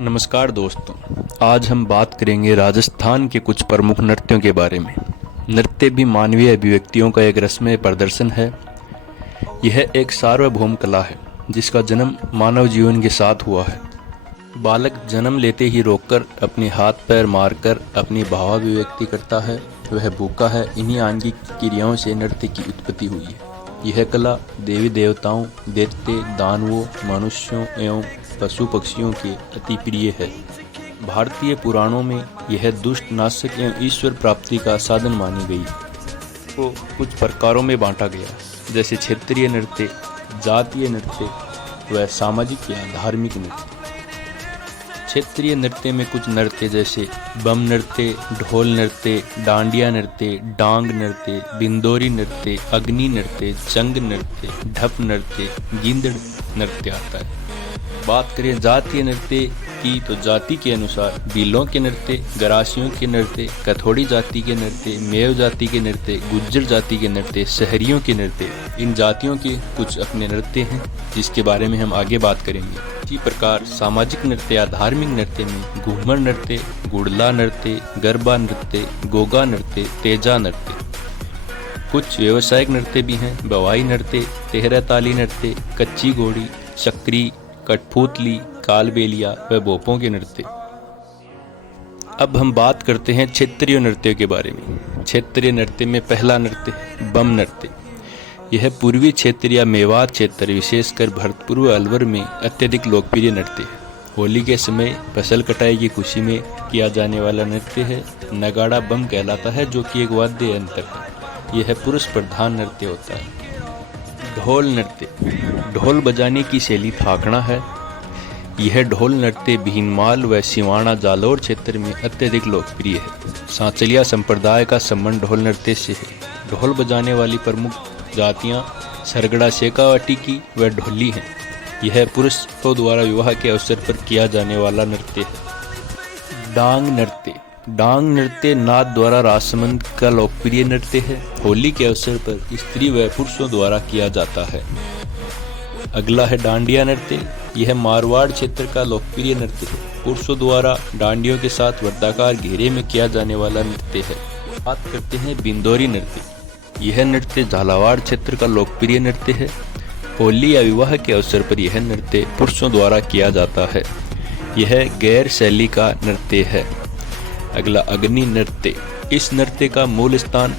नमस्कार दोस्तों, आज हम बात करेंगे राजस्थान के कुछ प्रमुख नृत्यों के बारे में। नृत्य भी मानवीय अभिव्यक्तियों का एक रसमय प्रदर्शन है। यह एक सार्वभौम कला है जिसका जन्म मानव जीवन के साथ हुआ है। बालक जन्म लेते ही रोककर अपने हाथ पैर मारकर अपनी भावाभिव्यक्ति करता है। वह भूखा है। इन्हीं आंगिक क्रियाओं से नृत्य की उत्पत्ति हुई है। यह कला देवी देवताओं, दैत्य, दानवों, मनुष्यों एवं पशु पक्षियों के अति प्रिय है। भारतीय पुराणों में यह दुष्ट, नाशक एवं ईश्वर प्राप्ति का साधन मानी गई को कुछ प्रकारों में बांटा गया, जैसे क्षेत्रीय नृत्य, जातीय नृत्य व सामाजिक या धार्मिक नृत्य। क्षेत्रीय नृत्य में कुछ नृत्य जैसे बम नृत्य, ढोल नृत्य, डांडिया नृत्य, डांग नृत्य, बिंदोरी नृत्य, अग्नि नृत्य, चंग नृत्य, ढप नृत्य, गिंदड़ नृत्य आता है। बात करें जातीय नृत्य की तो जाति के अनुसार भीलों के नृत्य, गरासियों के नृत्य, कथोड़ी जाति के नृत्य, मेव जाति के नृत्य, गुज्जर जाति के नृत्य, शहरियों के नृत्य। इन जातियों के कुछ अपने नृत्य हैं जिसके बारे में हम आगे बात करेंगे। इसी प्रकार सामाजिक नृत्य या धार्मिक नृत्य में घूमर नृत्य, गुड़ला नृत्य, गरबा नृत्य, गोगा नृत्य, तेजा नृत्य। कुछ व्यावसायिक नृत्य भी हैं, बवाई नृत्य, तेहरा ताली नृत्य, कच्ची घोड़ी, चक्री, कठपुतली, कालबेलिया व भोपों के नृत्य। अब हम बात करते हैं क्षेत्रीय नृत्य के बारे में। क्षेत्रीय नृत्य में पहला नृत्य बम नृत्य। यह पूर्वी क्षेत्र या मेवात क्षेत्र, विशेषकर भरतपुर अलवर में अत्यधिक लोकप्रिय नृत्य है। होली के समय फसल कटाई की खुशी में किया जाने वाला नृत्य है। नगाड़ा बम कहलाता है, जो कि एक वाद्य यंत्र है। यह पुरुष प्रधान नृत्य होता है। ढोल नृत्य, ढोल बजाने की शैली थाकड़ा है। यह ढोल नृत्य भीनमाल व सिवाना जालोर क्षेत्र में अत्यधिक लोकप्रिय है। सांचलिया संप्रदाय का संबंध ढोल नृत्य से है। ढोल बजाने वाली प्रमुख जातियां सरगड़ा, शेखावाटी की व ढोली हैं। यह पुरुषों द्वारा विवाह के अवसर पर किया जाने वाला नृत्य है। डांग नृत्य, डांग नृत्य नाद द्वारा राजसमंद का लोकप्रिय नृत्य है। होली के अवसर पर स्त्री व पुरुषों द्वारा किया जाता है। अगला है डांडिया नृत्य। यह मारवाड़ क्षेत्र का लोकप्रिय नृत्य है। पुरुषों द्वारा डांडियों के साथ वर्ताकार घेरे में किया जाने वाला नृत्य है। बात करते हैं बिंदोरी नृत्य। यह नृत्य झालावाड़ क्षेत्र का लोकप्रिय नृत्य है। होली या विवाह के अवसर पर यह नृत्य पुरुषों द्वारा किया जाता है। यह गैर शैली का नृत्य है। अगला अग्नि नृत्य। इस नृत्य का मूल स्थान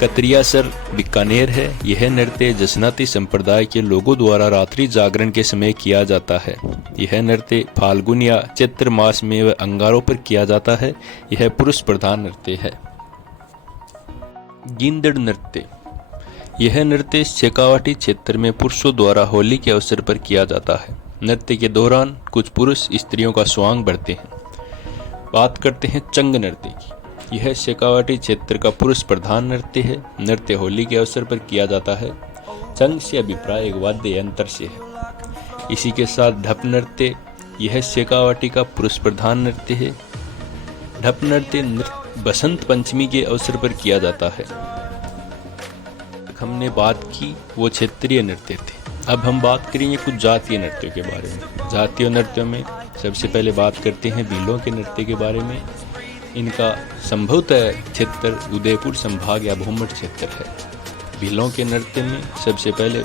कतरियासर, बीकानेर है। यह नृत्य जसनाती संप्रदाय के लोगों द्वारा रात्रि जागरण के समय किया जाता है। यह नृत्य फाल्गुन या चैत्र मास में व अंगारों पर किया जाता है। यह पुरुष प्रधान नृत्य है। गिंदड़ नृत्य। यह नृत्य शेखावाटी क्षेत्र में पुरुषों द्वारा होली के अवसर पर किया जाता है। नृत्य के दौरान कुछ पुरुष स्त्रियों का स्वांग भरते हैं। बात करते हैं चंग नृत्य की। यह शेखावाटी क्षेत्र का पुरुष प्रधान नृत्य है। नृत्य होली के अवसर पर किया जाता है। चंग से अभिप्राय एक वाद्य यंत्र से है। इसी के साथ ढप नृत्य। यह शेखावाटी का पुरुष प्रधान नृत्य है। ढप नृत्य बसंत पंचमी के अवसर पर किया जाता है। हमने बात की वो क्षेत्रीय नृत्य थे। अब हम बात करेंगे कुछ जातीय नृत्यों के बारे में। जातीय नृत्यों में सबसे पहले बात करते हैं भीलों के नृत्य के बारे में। इनका संभवतः क्षेत्र उदयपुर संभाग या भूमठ क्षेत्र है। भीलों के नृत्य में सबसे पहले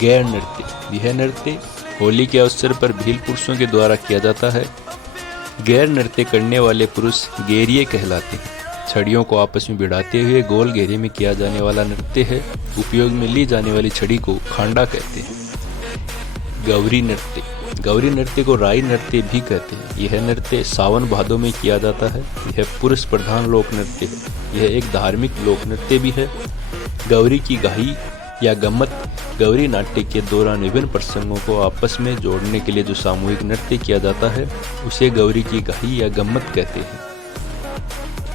गैर नृत्य। यह नृत्य होली के अवसर पर भील पुरुषों के द्वारा किया जाता है। गैर नृत्य करने वाले पुरुष गैरिये कहलाते हैं। छड़ियों को आपस में भिड़ाते हुए गोल घेरे में किया जाने वाला नृत्य है। उपयोग में ली जाने वाली छड़ी को खांडा कहते हैं। गौरी नृत्य। गौरी नृत्य को राई नृत्य भी कहते हैं। यह नृत्य सावन भादों में किया जाता है। यह पुरुष प्रधान लोक नृत्य है। यह एक धार्मिक लोक नृत्य भी है। गौरी की गाही या गम्मत गौरी नाट्य के दौरान विभिन्न प्रसंगों को आपस में जोड़ने के लिए जो सामूहिक नृत्य किया जाता है उसे गौरी की गाही या गम्मत कहते हैं।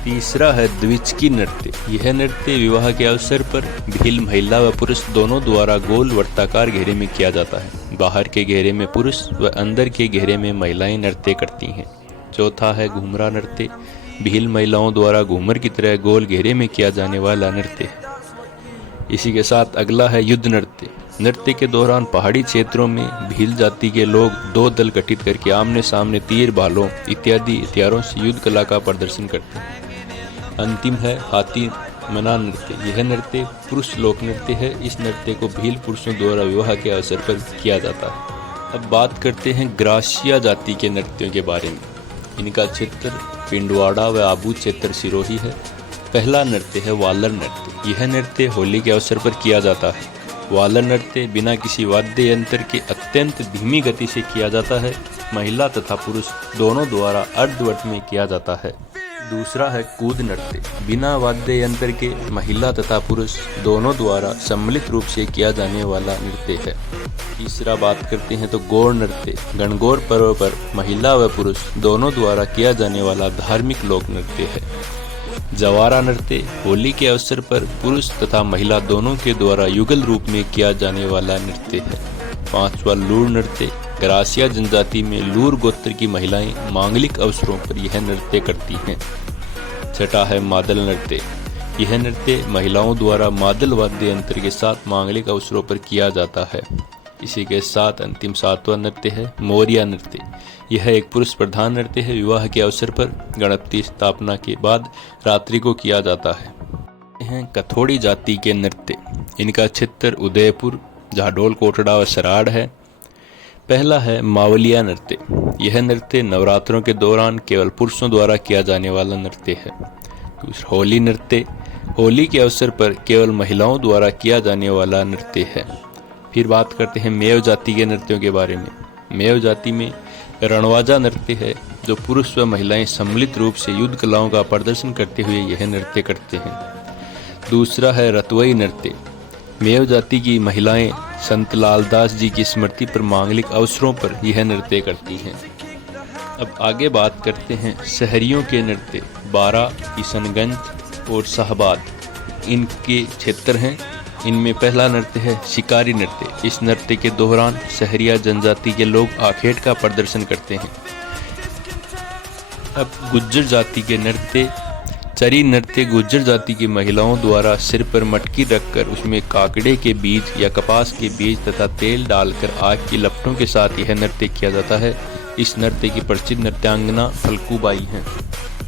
तीसरा है द्विचकी नृत्य। यह नृत्य विवाह के अवसर पर भील महिला व पुरुष दोनों द्वारा गोल वर्ताकार घेरे में किया जाता है। बाहर के घेरे में पुरुष व अंदर के घेरे में महिलाएं नृत्य करती हैं। चौथा है घूमरा नृत्य। भील महिलाओं द्वारा घूमर की तरह गोल घेरे में किया जाने वाला नृत्य है। इसी के साथ अगला है युद्ध नृत्य। नृत्य के दौरान पहाड़ी क्षेत्रों में भील जाति के लोग दो दल गठित करके आमने सामने तीर, भालों इत्यादि हथियारों से युद्ध कला का प्रदर्शन करते हैं। अंतिम है हाथी मना नृत्य। यह नृत्य पुरुष लोक नृत्य है। इस नृत्य को भील पुरुषों द्वारा विवाह के अवसर पर किया जाता है। अब बात करते हैं ग्रासिया जाति के नृत्यों के बारे में। इनका क्षेत्र पिंडवाड़ा व आबू क्षेत्र सिरोही है। पहला नृत्य है वालर नृत्य। यह नृत्य होली के अवसर पर किया जाता है। वालर नृत्य बिना किसी वाद्य यंत्र के अत्यंत धीमी गति से किया जाता है। महिला तथा पुरुष दोनों द्वारा अर्धवट में किया जाता है। दूसरा है कूद नृत्य। बिना वाद्य यंत्र के महिला तथा पुरुष दोनों द्वारा सम्मिलित रूप से किया जाने वाला नृत्य है। तीसरा बात करते हैं तो गौर नृत्य। गणगौर पर्व पर महिला व पुरुष दोनों द्वारा किया जाने वाला धार्मिक लोक नृत्य है। जवारा नृत्य होली के अवसर पर पुरुष तथा महिला दोनों के द्वारा युगल रूप में किया जाने वाला नृत्य है। पांचवा लूर नृत्य। ग्रासिया जनजाति में लूर गोत्र की महिलाएं मांगलिक अवसरों पर यह नृत्य करती हैं। छठा है मादल नृत्य। यह नृत्य महिलाओं द्वारा मादल वाद्य यंत्र के साथ मांगलिक अवसरों पर किया जाता है। इसी के साथ अंतिम सातवां नृत्य है मोरिया नृत्य। यह एक पुरुष प्रधान नृत्य है। विवाह के अवसर पर गणपति स्थापना के बाद रात्रि को किया जाता है। कथोड़ी जाति के नृत्य। इनका क्षेत्र उदयपुर, झाडोल, कोटड़ा व सराड़ है। पहला है मावलिया नृत्य। यह नृत्य नवरात्रों के दौरान केवल पुरुषों द्वारा किया जाने वाला नृत्य है। दूसरा होली नृत्य। होली के अवसर पर केवल महिलाओं द्वारा किया जाने वाला नृत्य है। फिर बात करते हैं मेव जाति के नृत्यों के बारे में। मेव जाति में रणवाजा नृत्य है, जो पुरुष व महिलाएं सम्मिलित रूप से युद्ध कलाओं का प्रदर्शन करते हुए यह नृत्य करते हैं। दूसरा है रतवई नृत्य। मेव जाति की महिलाएं संत लालदास जी की स्मृति पर मांगलिक अवसरों पर यह नृत्य करती हैं। अब आगे बात करते हैं शहरियों के नृत्य। बारा, किशनगंज और शाहबाद इनके क्षेत्र हैं। इनमें पहला नृत्य है शिकारी नृत्य। इस नृत्य के दौरान शहरिया जनजाति के लोग आखेट का प्रदर्शन करते हैं। अब गुज्जर जाति के नृत्य। चरी नृत्य गुज्जर जाति की महिलाओं द्वारा सिर पर मटकी रखकर उसमें काकड़े के बीज या कपास के बीज तथा तेल डालकर आग की लपटों के साथ यह नृत्य किया जाता है। इस नृत्य की प्रसिद्ध नृत्यांगना फलकूबाई हैं।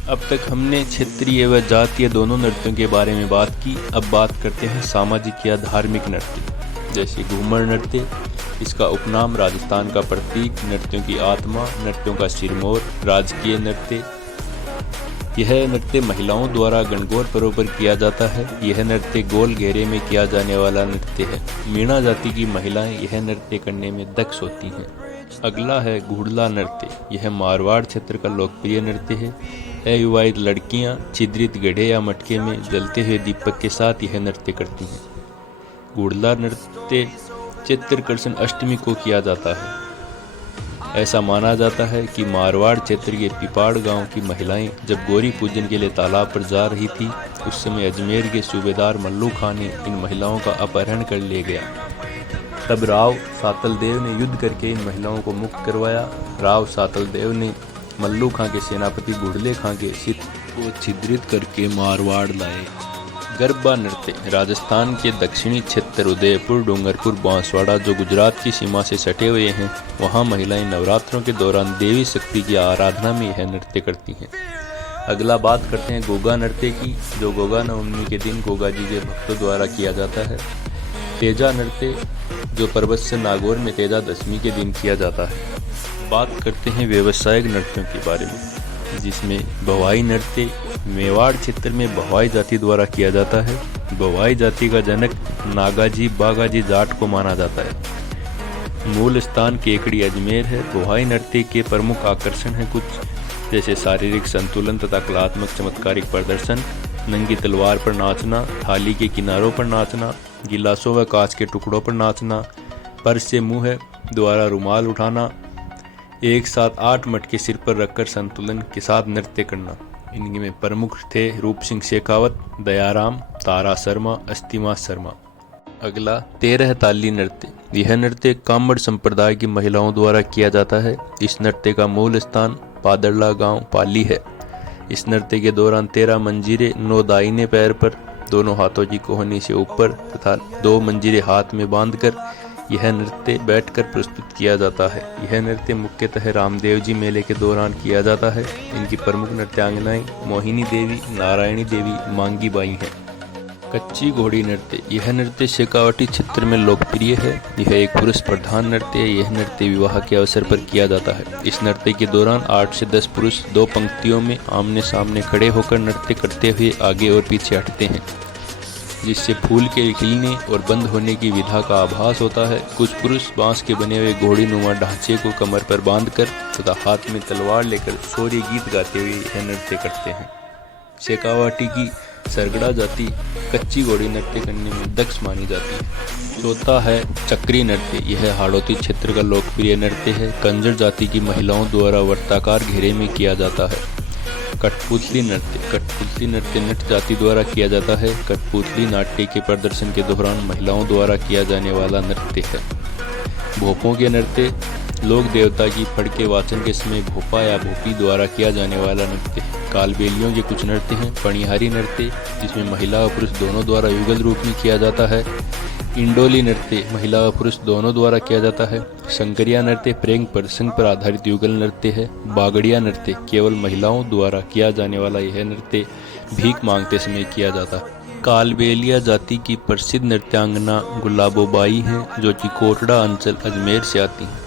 अब तक हमने क्षेत्रीय व जातीय दोनों नृत्यों के बारे में बात की। अब बात करते हैं सामाजिक या धार्मिक नृत्य। जैसे घूमर नृत्य। इसका उपनाम राजस्थान का प्रतीक, नृत्यों की आत्मा, नृत्यों का सिरमौर, राजकीय नृत्य। यह नृत्य महिलाओं द्वारा गणगौर पर्व पर किया जाता है। यह नृत्य गोल घेरे में किया जाने वाला नृत्य है। मीणा जाति की महिलाएं यह नृत्य करने में दक्ष होती हैं। अगला है घुड़ला नृत्य। यह मारवाड़ क्षेत्र का लोकप्रिय नृत्य है। अविवाहित लड़कियां छिद्रित गड्ढे या मटके में जलते हुए दीपक के साथ यह नृत्य करती हैं। घुड़ला नृत्य चैत्र कृष्ण अष्टमी को किया जाता है। ऐसा माना जाता है कि मारवाड़ क्षेत्र के पिपाड़ गांव की महिलाएं जब गौरी पूजन के लिए तालाब पर जा रही थी, उस समय अजमेर के सूबेदार मल्लू खां ने इन महिलाओं का अपहरण कर ले गया। तब राव सातल देव ने युद्ध करके इन महिलाओं को मुक्त करवाया। राव सातल देव ने मल्लू खां के सेनापति बुढ़ले खां के सिर को छिद्रित करके मारवाड़ लाए। गरबा नृत्य राजस्थान के दक्षिणी क्षेत्र उदयपुर, डूंगरपुर, बांसवाड़ा जो गुजरात की सीमा से सटे हुए हैं, वहाँ महिलाएं नवरात्रों के दौरान देवी शक्ति की आराधना में यह नृत्य करती हैं। अगला बात करते हैं गोगा नृत्य की, जो गोगा नवमी के दिन गोगा जी के भक्तों द्वारा किया जाता है। तेजा नृत्य जो पर्वत से नागौर में तेजा दशमी के दिन किया जाता है। बात करते हैं व्यावसायिक नृत्यों के बारे में, जिसमें भवाई नृत्य मेवाड़ क्षेत्र में भवाई जाति द्वारा किया जाता है। भवाई जाति का जनक नागाजी बागाजी जाट को माना जाता है। मूल स्थान केकड़ी अजमेर है। भवाई नृत्य के प्रमुख आकर्षण हैं कुछ, जैसे शारीरिक संतुलन तथा कलात्मक चमत्कारिक प्रदर्शन, नंगी तलवार पर नाचना, थाली के किनारों पर नाचना, गिलासों व कांच के टुकड़ों पर नाचना, पर्स से मुंह द्वारा रुमाल उठाना, एक साथ 8 मटके सिर पर रखकर संतुलन के साथ नृत्य करना। इनमें प्रमुख थे रूप सिंह शेखावत, दयाराम, तारा शर्मा, अस्तिमा शर्मा। अगला 13 ताली नृत्य। यह नृत्य कामड़ संप्रदाय की महिलाओं द्वारा किया जाता है। इस नृत्य का मूल स्थान पादरला गांव पाली है। इस नृत्य के दौरान 13 मंजीरे 9 दाहिने पैर पर, दोनों हाथों की कोहनी से ऊपर तथा 2 मंजीरे हाथ में बांधकर यह नृत्य बैठकर प्रस्तुत किया जाता है। यह नृत्य मुख्यतः रामदेव जी मेले के दौरान किया जाता है। इनकी प्रमुख नृत्यांगनाएं मोहिनी देवी, नारायणी देवी, मांगी बाई हैं। कच्ची घोड़ी नृत्य। यह नृत्य शेखावटी क्षेत्र में लोकप्रिय है। यह एक पुरुष प्रधान नृत्य है। यह नृत्य विवाह के अवसर पर किया जाता है। इस नृत्य के दौरान 8 से 10 पुरुष 2 पंक्तियों में आमने सामने खड़े होकर नृत्य करते हुए आगे और पीछे हटते हैं, जिससे फूल के खिलने और बंद होने की विधा का आभास होता है। कुछ पुरुष बांस के बने हुए घोड़ी नुमा ढांचे को कमर पर बांधकर तथा हाथ में तलवार लेकर शौर्य गीत गाते हुए यह नृत्य करते हैं। शेखावाटी की सरगड़ा जाति कच्ची घोड़ी नृत्य करने में दक्ष मानी जाती है। चौथा है चक्री नृत्य। यह हाड़ौती क्षेत्र का लोकप्रिय नृत्य है। कंजर जाति की महिलाओं द्वारा वर्ताकार घेरे में किया जाता है। कठपुतली नृत्य। कठपुतली नृत्य नट जाति द्वारा किया जाता है। कठपुतली नाट्य के प्रदर्शन के दौरान महिलाओं द्वारा किया जाने वाला नृत्य है। भोपों के नृत्य लोक देवता की फड़ के वाचन के समय भोपा या भोपी द्वारा किया जाने वाला नृत्य है। कालबेलियों के कुछ नृत्य हैं। पणिहारी नृत्य, जिसमें महिला और पुरुष दोनों द्वारा युगल रूप में किया जाता है। इंडोली नृत्य महिला और पुरुष दोनों द्वारा किया जाता है। शंकरिया नृत्य प्रेम प्रसंग पर आधारित युगल नृत्य है। बागड़िया नृत्य केवल महिलाओं द्वारा किया जाने वाला यह नृत्य भीख मांगते समय किया जाता है। कालबेलिया जाति की प्रसिद्ध नृत्यांगना गुलाबोबाई हैं, जो कि कोटड़ा अंचल अजमेर से आती हैं।